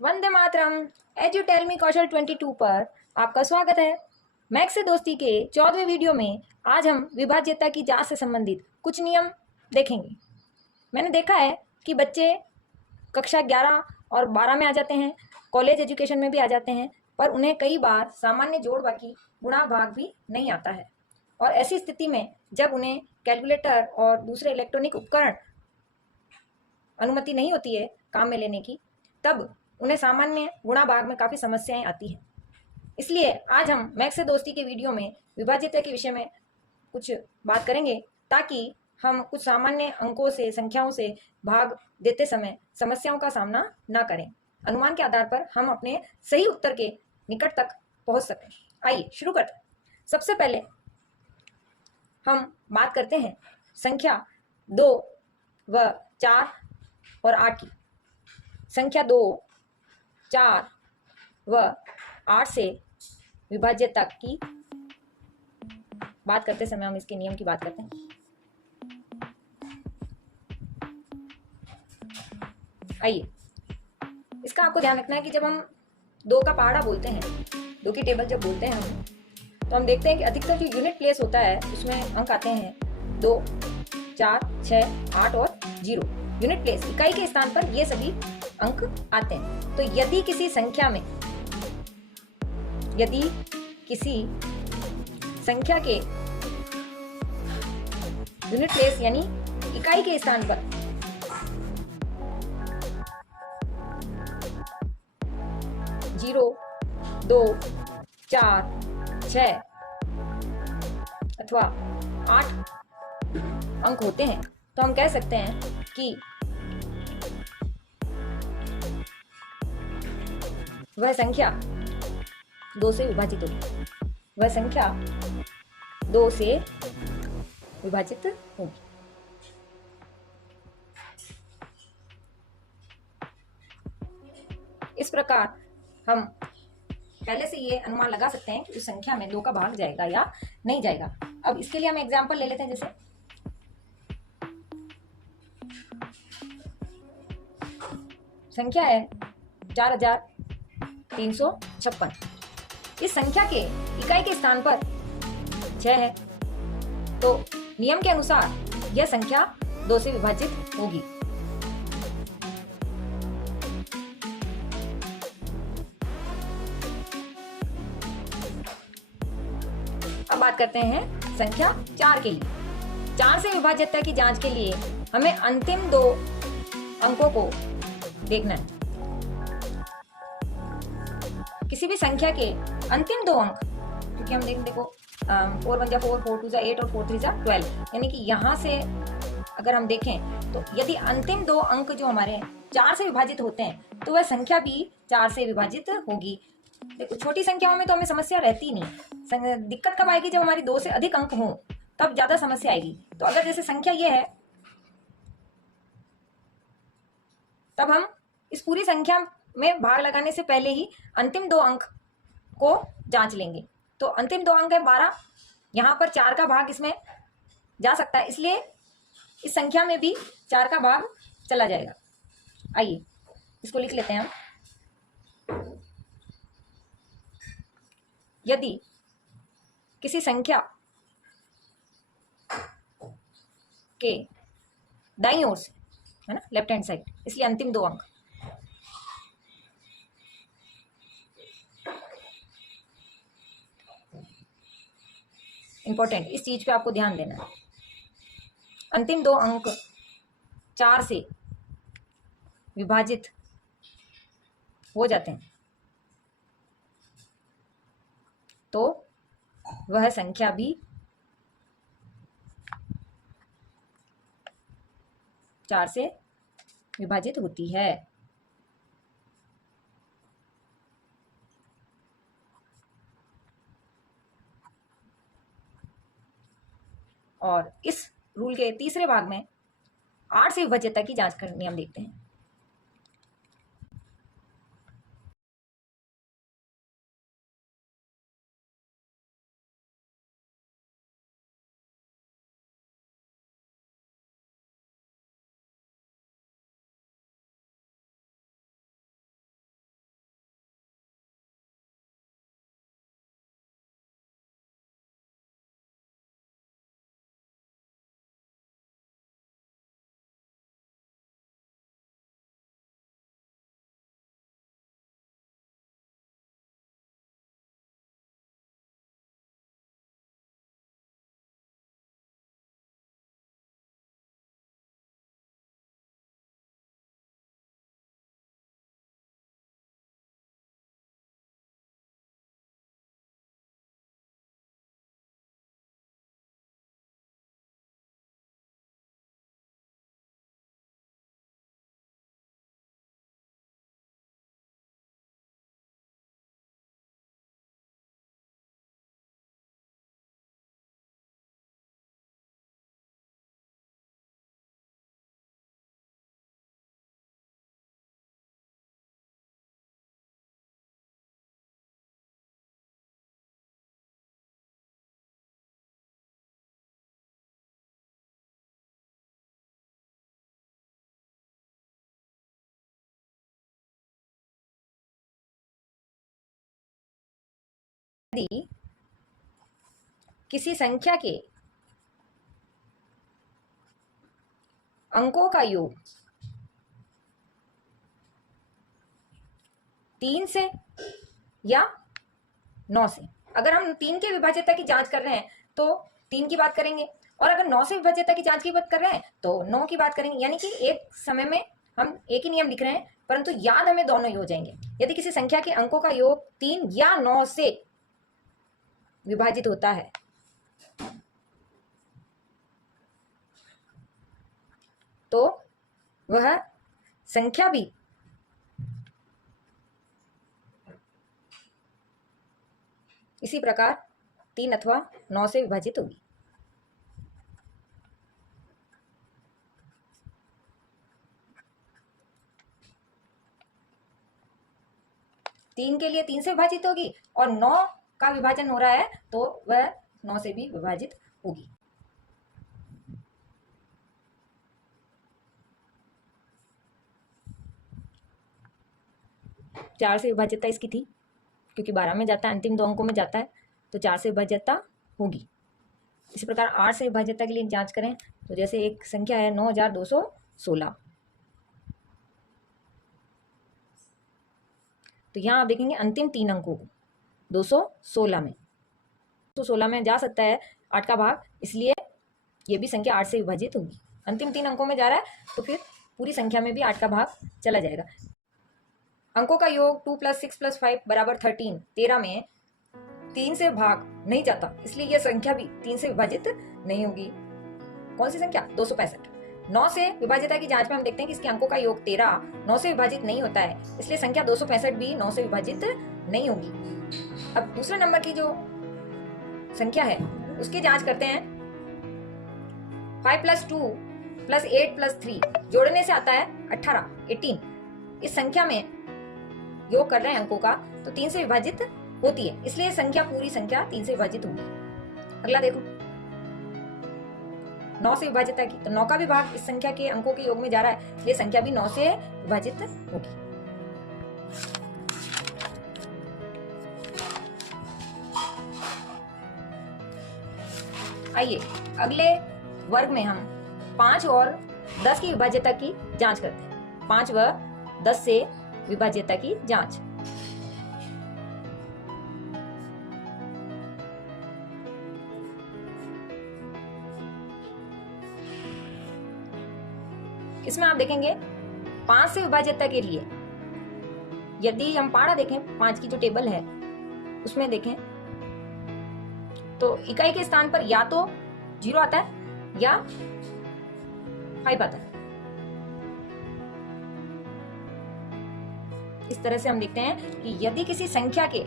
Vande Mataram. As you tell me Kaushal 22 पर आपका स्वागत है। मैथ्स से दोस्ती के 14वें वीडियो में आज हम विभाज्यता की जांच से संबंधित कुछ नियम देखेंगे। मैंने देखा है कि बच्चे कक्षा 11 और 12 में आ जाते हैं, कॉलेज एजुकेशन में भी आ जाते हैं, पर उन्हें कई बार सामान्य जोड़ बाकी गुणा भाग भी नहीं आता है। और ऐसी स्थिति में जब उन्हें कैलकुलेटर और दूसरे इलेक्ट्रॉनिक उपकरण अनुमति नहीं होती है काम में लेने की, तब उन्हें सामान्य गुणा भाग में काफ़ी समस्याएं आती हैं। इसलिए आज हम मैथ्स से दोस्ती के वीडियो में विभाज्यता के विषय में कुछ बात करेंगे, ताकि हम कुछ सामान्य अंकों से, संख्याओं से भाग देते समय समस्याओं का सामना ना करें। अनुमान के आधार पर हम अपने सही उत्तर के निकट तक पहुंच सकें। आइए शुरू करते हैं। सबसे पहले हम बात करते हैं संख्या 2 व 4 और 8 की। संख्या 2, 4 व 8 से विभाज्यता की बात करते समय हम इसके नियम की बात करते हैं। आइए, इसका आपको ध्यान रखना है कि जब हम 2 का पहाड़ा बोलते हैं, 2 की टेबल जब बोलते हैं हम, तो हम देखते हैं कि अधिकतर जो यूनिट प्लेस होता है उसमें अंक आते हैं 2, 4, 6, 8 और 0। यूनिट प्लेस, इकाई के स्थान पर ये सभी अंक आते हैं। तो यदि किसी संख्या के यूनिट प्लेस यानी इकाई के स्थान पर 0, 2, 4, 6 अथवा 8 अंक होते हैं, तो हम कह सकते हैं कि वह संख्या 2 से विभाजित होगी। वह संख्या 2 से विभाजित होगी। इस प्रकार हम पहले से ये अनुमान लगा सकते हैं कि उस संख्या में 2 का भाग जाएगा या नहीं जाएगा। अब इसके लिए हम एग्जाम्पल ले लेते हैं। जैसे संख्या है 4356। इस संख्या के इकाई के स्थान पर 6 है, तो नियम के अनुसार यह संख्या 2 से विभाजित होगी। अब बात करते हैं संख्या 4 के लिए। 4 से विभाज्यता की जांच के लिए हमें अंतिम 2 अंकों को देखना है। किसी भी संख्या के अंतिम 2 अंक, क्योंकि हम देखो 4 1 4, 4 2 8 और 4 3 12, यानी कि यहाँ से अगर हम देखें तो यदि अंतिम 2 अंक जो हमारे 4 से विभाजित होते हैं, तो वह संख्या भी 4 से विभाजित होगी। देखो, छोटी संख्याओं में तो हमें समस्या रहती नहीं। दिक्कत कब आएगी? जब हमारी 2 से अधिक अंक हों, तब ज्यादा समस्या आएगी। तो अगर जैसे संख्या ये है, तब हम इस पूरी संख्या में भाग लगाने से पहले ही अंतिम 2 अंक को जांच लेंगे। तो अंतिम 2 अंक है 12, यहाँ पर 4 का भाग इसमें जा सकता है, इसलिए इस संख्या में भी 4 का भाग चला जाएगा। आइए इसको लिख लेते हैं हम। यदि किसी संख्या के दाईं ओर से, है ना, लेफ्ट हैंड साइड, इसलिए अंतिम 2 अंक, इंपॉर्टेंट, इस चीज पे आपको ध्यान देना है। अंतिम 2 अंक 4 से विभाजित हो जाते हैं, तो वह संख्या भी 4 से विभाजित होती है। और इस रूल के तीसरे भाग में 8 से विभाज्यता की जांच करनी हम देखते हैं। यदि किसी संख्या के अंकों का योग 3 से या 9 से, अगर हम 3 के विभाज्यता की जांच कर रहे हैं तो 3 की बात करेंगे, और अगर 9 से विभाज्यता की जांच की बात कर रहे हैं तो 9 की बात करेंगे। यानी कि एक समय में हम एक ही नियम लिख रहे हैं, परंतु याद हमें दोनों ही हो जाएंगे। यदि किसी संख्या के अंकों का योग 3 या 9 से विभाजित होता है तो वह संख्या भी इसी प्रकार 3 अथवा 9 से विभाजित होगी। तीन के लिए 3 से विभाजित होगी और 9 का विभाजन हो रहा है तो वह 9 से भी विभाजित होगी। चार से विभाज्यता इसकी थी, क्योंकि 12 में जाता है, अंतिम 2 अंकों में जाता है, तो 4 से विभाज्यता होगी। इसी प्रकार 8 से विभाज्यता के लिए जांच करें तो जैसे एक संख्या है 9216, तो यहाँ आप देखेंगे अंतिम 3 अंकों को 216 में, 216 में जा सकता है 8 का भाग, इसलिए ये भी संख्या 8 से विभाजित होगी। अंतिम 3 अंकों में जा रहा है तो फिर पूरी संख्या में भी 8 का भाग चला जाएगा। अंकों का योग 2 + 6 + 5 = 13, 13 में 3 से भाग नहीं जाता, इसलिए यह संख्या भी 3 से विभाजित नहीं होगी। कौन सी संख्या? 265। 9 से विभाज्यता की जांच में हम देखते हैं कि इसके अंकों का योग 13 9 से विभाजित नहीं होता है, इसलिए संख्या 265 भी 9 से विभाजित नहीं होगी। अब दूसरे नंबर की जो संख्या है उसकी जांच करते हैं। 5 + 2 + 8 + 3 जोड़ने से आता है 18। इस संख्या में योग कर रहे हैं अंकों का तो 3 से विभाजित होती है, इसलिए संख्या पूरी संख्या 3 से विभाजित होगी। अगला देखो 9 से विभाज्यता की, तो 9 का भी भाग इस संख्या के अंकों के योग में जा रहा है, इसलिए संख्या भी 9 से विभाजित होगी। आइए अगले वर्ग में हम 5 और 10 की विभाज्यता की जांच करते हैं। 5 व 10 से विभाज्यता की जांच। इसमें आप देखेंगे 5 से विभाज्यता के लिए यदि हम पारा देखें, 5 की जो टेबल है उसमें देखें तो इकाई के स्थान पर या तो 0 आता है या 5 आता है। इस तरह से हम देखते हैं कि यदि किसी संख्या के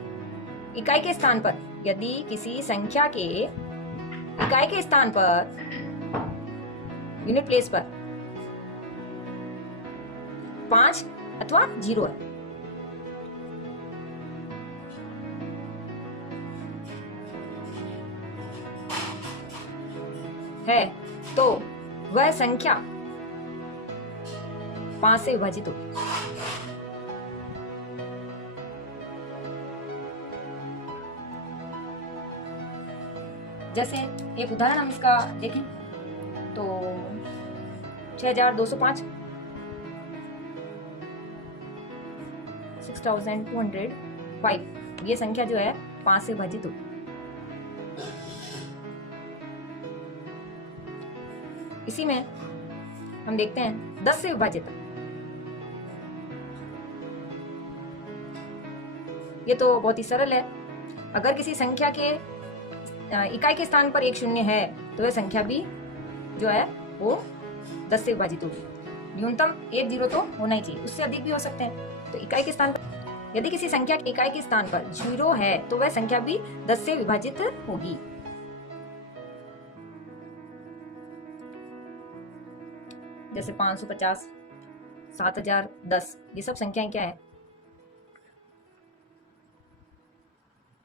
इकाई के स्थान पर, यदि किसी संख्या के इकाई के स्थान पर, यूनिट प्लेस पर 5 अथवा 0 है तो वह संख्या 5 से विभाजित होगी। जैसे एक उदाहरण हम इसका देखें तो 6205, 6205 ये संख्या जो है 5 से विभाजित होगी। इसी में हम देखते हैं 10 से विभाजित, ये तो बहुत ही सरल है। अगर किसी संख्या के इकाई के स्थान पर एक शून्य है तो वह संख्या भी जो है वो 10 से विभाजित होगी। न्यूनतम एक 0 तो होना ही चाहिए, उससे अधिक भी हो सकते हैं। तो इकाई के स्थान पर यदि किसी संख्या के इकाई के स्थान पर 0 है तो वह संख्या भी 10 से विभाजित होगी। जैसे 550, 7000, 10 ये सब संख्याएं क्या है?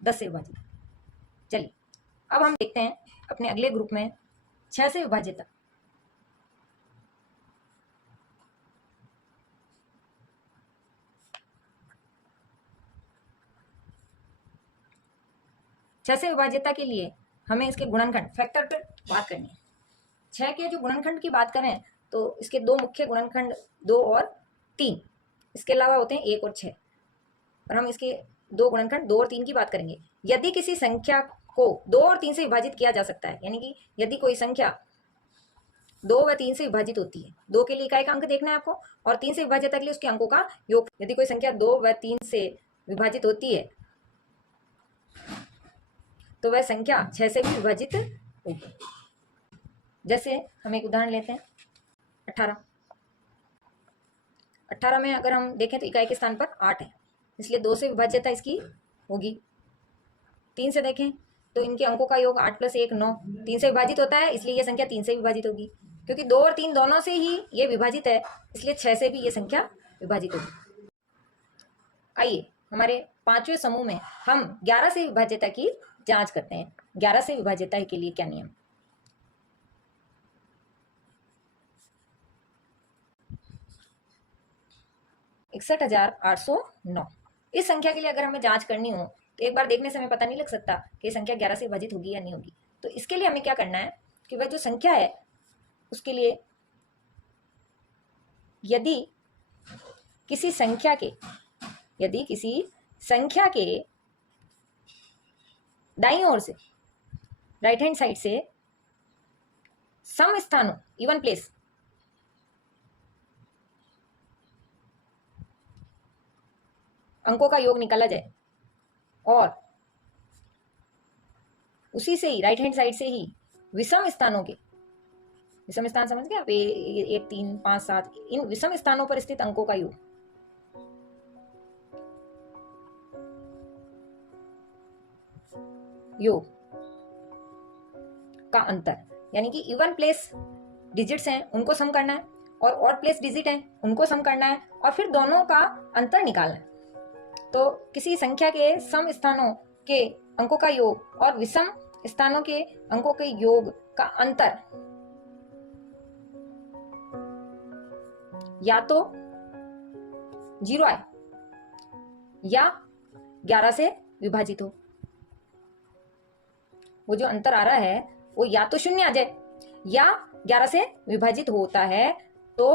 10 से विभाजित। चलिए अब हम देखते हैं अपने अगले ग्रुप में 6 से विभाज्यता। 6 से विभाज्यता के लिए हमें इसके गुणनखंड फैक्टर पर बात करनी है। 6 के जो गुणनखंड की बात करें तो इसके दो मुख्य गुणनखंड 2 और 3, इसके अलावा होते हैं 1 और 6, और हम इसके दो गुणनखंड 2 और 3 की बात करेंगे। यदि किसी संख्या को 2 और 3 से विभाजित किया जा सकता है, यानी कि यदि कोई संख्या 2 व 3 से विभाजित होती है, 2 के लिए इकाई का अंक देखना है आपको, और 3 से विभाज्यता के लिए उसके अंकों का योग। यदि कोई संख्या 2 व 3 से विभाजित होती है तो वह संख्या 6 से भी विभाजित होगी। जैसे हम एक उदाहरण लेते हैं, 18। 18 में अगर हम देखें तो इकाई के स्थान पर 8 है, इसलिए 2 से विभाज्यता इसकी होगी। 3 से देखें तो इनके अंकों का योग 8 + 1 9, 3 से विभाजित होता है, इसलिए ये संख्या 3 से विभाजित होगी। क्योंकि 2 और 3 दोनों से ही ये विभाजित है, इसलिए 6 से भी ये संख्या विभाजित होगी। आइए हमारे 5वें समूह में हम 11 से विभाज्यता की जांच करते हैं। 11 से विभाज्यता के लिए क्या नियम? इकसठ 809। इस संख्या के लिए अगर हमें जांच करनी हो तो एक बार देखने से हमें पता नहीं लग सकता कि ये संख्या 11 से विभाजित होगी या नहीं होगी। तो इसके लिए हमें क्या करना है कि वह जो संख्या है उसके लिए यदि किसी संख्या के दाईं ओर से, राइट हैंड साइड से सम स्थानों, इवन प्लेस, अंकों का योग निकाला जाए और उसी से ही राइट हैंड साइड से ही विषम स्थानों के, विषम स्थान समझ गए आप, 1 3 5 7, इन विषम स्थानों पर स्थित अंकों का योग का अंतर, यानी कि इवन प्लेस डिजिट्स हैं उनको सम करना है और ऑड प्लेस डिजिट हैं उनको सम करना है और फिर दोनों का अंतर निकालना है। तो किसी संख्या के सम स्थानों के अंकों का योग और विषम स्थानों के अंकों के योग का अंतर या तो 0 आए या 11 से विभाजित हो। वो जो अंतर आ रहा है वो या तो 0 आ जाए या 11 से विभाजित होता है, तो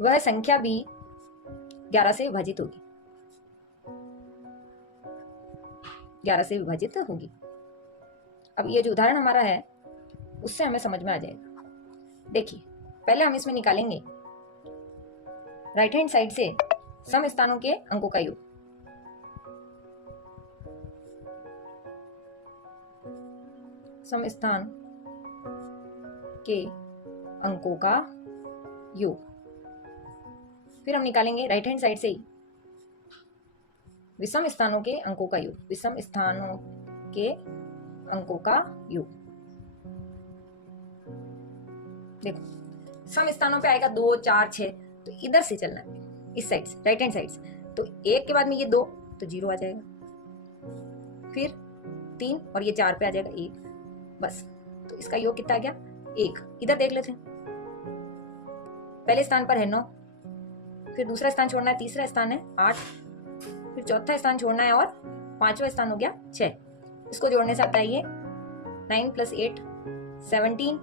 वह संख्या भी 11 से विभाजित होगी, 11 से विभाजित होगी। अब ये जो उदाहरण हमारा है उससे हमें समझ में आ जाएगा। देखिए पहले हम इसमें निकालेंगे राइट हैंड साइड से सम स्थानों के अंकों का योग। सम स्थान के अंकों का योग, फिर हम निकालेंगे राइट हैंड साइड से ही विषम स्थानों के अंकों का योग, विषम स्थानों के अंकों का योग। देखो सम स्थानों पे आएगा 2 4 6, तो इधर से चलना है, इस साइड से, राइट हैंड साइड से। तो 1 के बाद में ये 2 तो 0 आ जाएगा, फिर 3 और ये 4 पे आ जाएगा 1, बस। तो इसका योग कितना आ गया? 1। इधर देख लेते हैं, पहले स्थान पर है 9, फिर दूसरा स्थान छोड़ना है, तीसरा स्थान है 8, फिर चौथा स्थान छोड़ना है और 5वां स्थान हो गया 6। इसको जोड़ने से आता है ये 9 + 8 17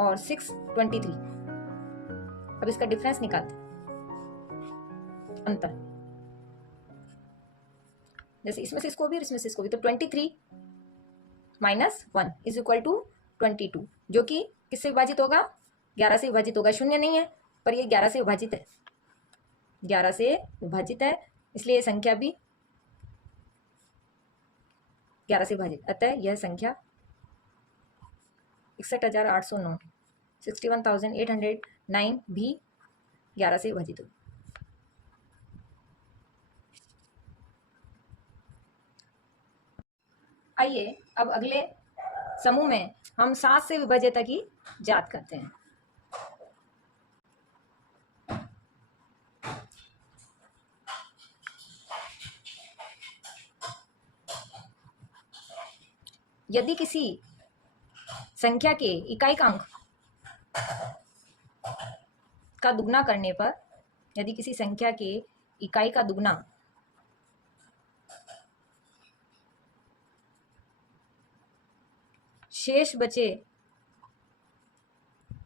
और 6 23। अब इसका डिफरेंस निकालते हैं, अंतर। जैसे इसमें से इसको भी और इसमें से इसको भी, तो 23 - 1 = 22, जो कि किससे विभाजित होगा? 11 से विभाजित होगा। 0 नहीं है पर ये 11 से विभाजित है, 11 से विभाजित है, इसलिए ये संख्या भी 11 से विभाजित। अतः यह संख्या 61,809 61,809 भी 11 से विभाजित होगी। आइए अब अगले समूह में हम 7 से विभाज्यता की जांच करते हैं। यदि किसी संख्या के इकाई का अंक का दुगना करने पर, यदि किसी संख्या के इकाई का दुगना शेष बचे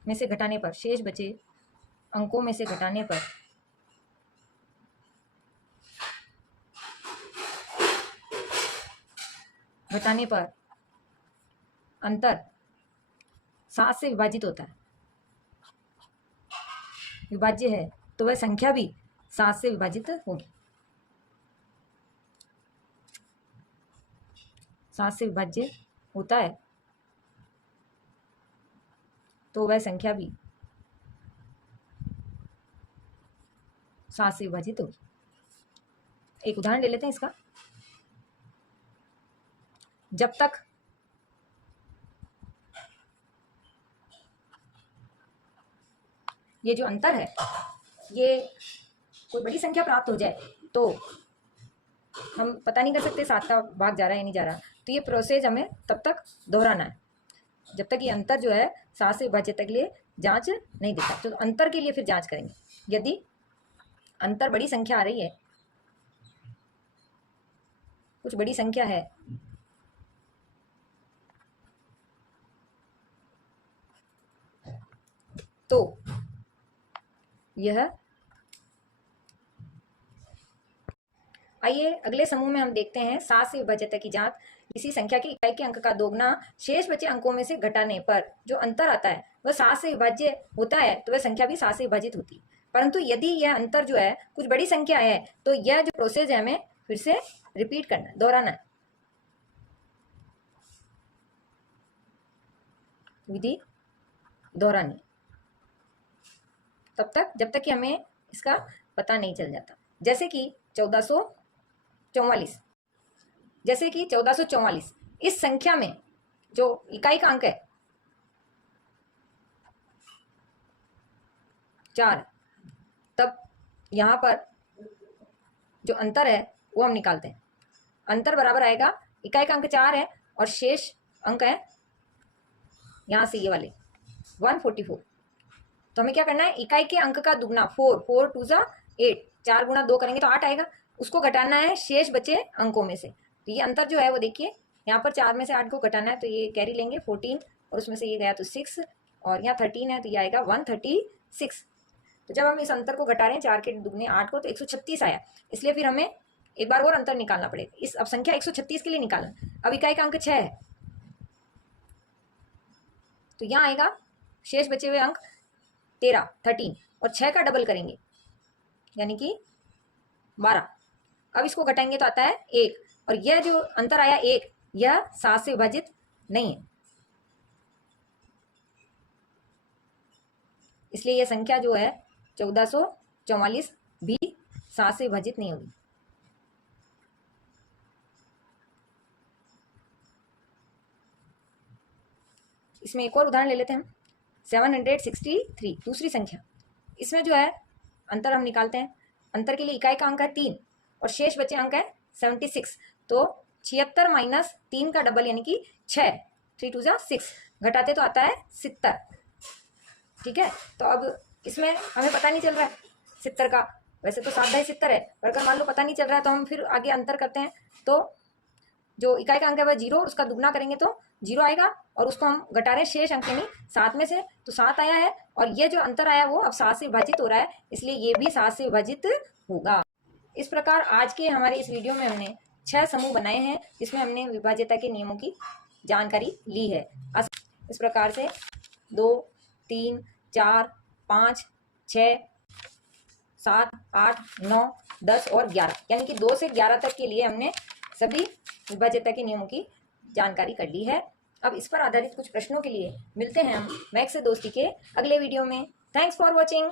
में से घटाने पर, शेष बचे अंकों में से घटाने पर अंतर 7 से विभाजित होता है, विभाज्य है, तो वह संख्या भी 7 से विभाजित होगी। 7 से विभाज्य होता है तो वह संख्या भी 7 से विभाजित होगी। एक उदाहरण ले लेते हैं इसका। जब तक ये जो अंतर है ये कोई बड़ी संख्या प्राप्त हो जाए तो हम पता नहीं कर सकते 7 का भाग जा रहा है या नहीं जा रहा, तो ये प्रोसेस हमें तब तक दोहराना है जब तक ये अंतर जो है 7 से विभाजित तक लिए जांच नहीं देता। तो अंतर के लिए फिर जांच करेंगे। यदि अंतर बड़ी संख्या आ रही है, कुछ बड़ी संख्या है, तो यह, आइए अगले समूह में हम देखते हैं 7 से विभाज्यता की जांच। इसी संख्या की इकाई के अंक का दोगुना शेष बचे अंकों में से घटाने पर जो अंतर आता है वह 7 से विभाज्य होता है, तो वह संख्या भी 7 से विभाजित होती है। परंतु यदि यह अंतर जो है कुछ बड़ी संख्या है तो यह जो प्रोसेस है हमें फिर से रिपीट करना है, दोहराना है। विधि दोहरानी तब तक जब तक कि हमें इसका पता नहीं चल जाता। जैसे कि 1444 इस संख्या में जो इकाई का अंक है 4, तब यहाँ पर जो अंतर है वो हम निकालते हैं। अंतर बराबर आएगा, इकाई का अंक 4 है और शेष अंक है यहाँ से ये वाले 144। तो हमें क्या करना है, इकाई के अंक का दुगना 4 2 जा 8, 4 गुणा 2 करेंगे तो 8 आएगा, उसको घटाना है शेष बचे अंकों में से। तो ये अंतर जो है वो देखिए, यहाँ पर 4 में से 8 को घटाना है तो ये कैरी लेंगे 14 और उसमें से ये गया तो 6 और यहाँ 13 है तो ये आएगा 136। तो जब हम इस अंतर को घटा रहे हैं 4 के दुगने 8 को तो 136 आया, इसलिए फिर हमें एक बार और अंतर निकालना पड़ेगा। इस अब संख्या 136 के लिए निकालना। अब इकाई का अंक 6 है तो यहाँ आएगा शेष बचे हुए अंक 13 और 6 का डबल करेंगे यानी कि 12। अब इसको घटाएंगे तो आता है 1 और यह जो अंतर आया 1 यह 7 से विभाजित नहीं है, इसलिए यह संख्या जो है 1444 भी 7 से विभाजित नहीं होगी। इसमें एक और उदाहरण ले लेते हैं हम। 763 दूसरी संख्या, इसमें जो है अंतर हम निकालते हैं। अंतर के लिए इकाई का अंक है 3 और शेष बचे अंक है 76, तो 76 माइनस 3 का डबल यानी कि 6, 3 2 जा 6, घटाते तो आता है 70। ठीक है, तो अब इसमें हमें पता नहीं चल रहा है 70 का, वैसे तो 7/70 है, पर अगर मान लो पता नहीं चल रहा है तो हम फिर आगे अंतर करते हैं। तो जो इकाई का अंक है वह 0, उसका दुगना करेंगे तो 0 आएगा और उसको हम घटा रहे हैं शेष अंक यानी 7 में से, तो 7 आया है और ये जो अंतर आया वो अब 7 से विभाजित हो रहा है, इसलिए ये भी 7 से विभाजित होगा। इस प्रकार आज के हमारे इस वीडियो में हमने 6 समूह बनाए हैं जिसमें हमने विभाज्यता के नियमों की जानकारी ली है। इस प्रकार से 2 3 4 5 6 7 8 9 10 और 11 यानी कि 2 से 11 तक के लिए हमने सभी विभाज्यता के नियमों की जानकारी कर ली है। अब इस पर आधारित कुछ प्रश्नों के लिए मिलते हैं हम मैथ्स से दोस्ती के अगले वीडियो में। Thanks for watching.